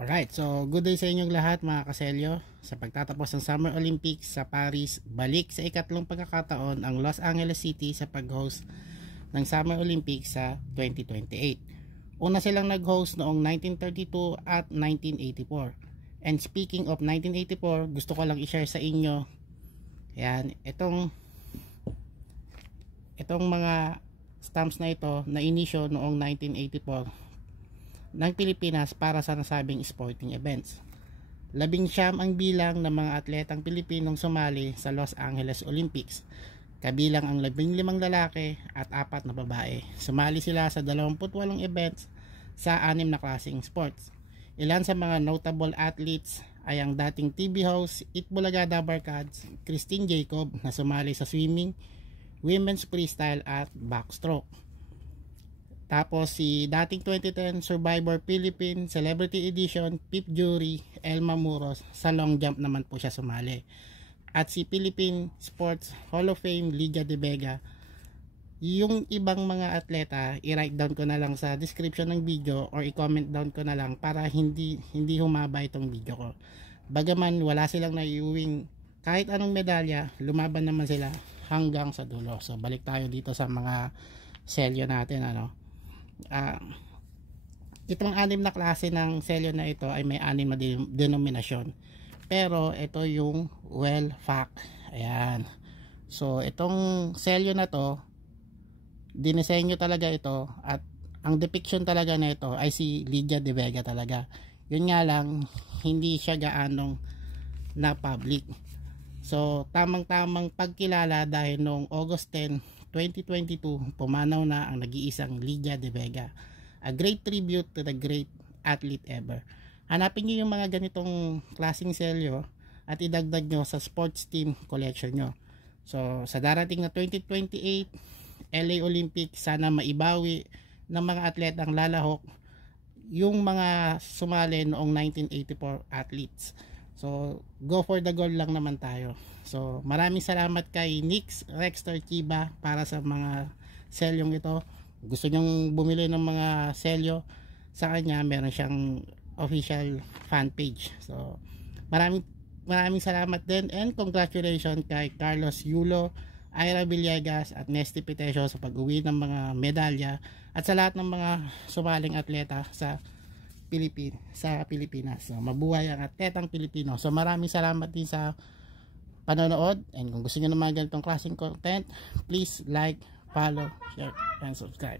Alright, so good day sa inyong lahat mga kaselyo. Sa pagtatapos ng Summer Olympics sa Paris, balik sa ikatlong pagkakataon ang Los Angeles City sa pag-host ng Summer Olympics sa 2028. Una silang nag-host noong 1932 at 1984. And speaking of 1984, gusto ko lang i-share sa inyo yan, itong mga stamps na ito na inisyo noong 1984 ng Pilipinas para sa nasabing sporting events. 19 ang bilang ng mga atletang Pilipinong sumali sa Los Angeles Olympics, kabilang ang 15 lalaki at 4 na babae. Sumali sila sa 28 events sa 6 na klaseng sports. Ilan sa mga notable athletes ay ang dating TV host Itbulaga Dabarkads, Christine Jacob na sumali sa swimming, women's freestyle at backstroke. Tapos si dating 2010 Survivor Philippines Celebrity Edition Pip Jury Elma Muros, sa long jump naman po siya sumali. At si Philippine Sports Hall of Fame Lydia De Vega. Yung ibang mga atleta, i-write down ko na lang sa description ng video or i-comment down ko na lang para hindi humaba itong video ko. Bagaman wala silang naiuwing kahit anong medalya, lumaban naman sila hanggang sa dulo. So balik tayo dito sa mga selyo natin, ano. Itong 6 na klase ng selyo na ito ay may 6 na denominasyon, pero ito yung well fact. Ayan, so itong selyo na to, dinisenyo talaga ito at ang depiction talaga na ito ay si Lydia De Vega talaga. Yun nga lang, hindi siya gaanong na public. So tamang-tamang pagkilala dahil noong August 10, 2022 pumanaw na ang nag-iisang Lydia De Vega, a great tribute to the great athlete ever. Hanapin nyo yung mga ganitong klaseng selyo at idagdag nyo sa sports team collection nyo. So sa darating na 2028 LA Olympics, sana maibawi ng mga atletang lalahok yung mga sumali noong 1984 athletes. So go for the gold lang naman tayo. So maraming salamat kay Nix Rexter Chiba para sa mga selyong ito. Gusto nyong bumili ng mga selyo sa kanya, meron siyang official fan page. So maraming salamat din, and congratulations kay Carlos Yulo, Ira Villegas at Nesty Pitesio sa pag-uwi ng mga medalya at sa lahat ng mga sumaling atleta sa Pilipinas. So mabuhay ang atletang Pilipino. So maraming salamat din sa panonood, and kung gusto niyo ng mga ganitong klaseng content, please like, follow, share, and subscribe.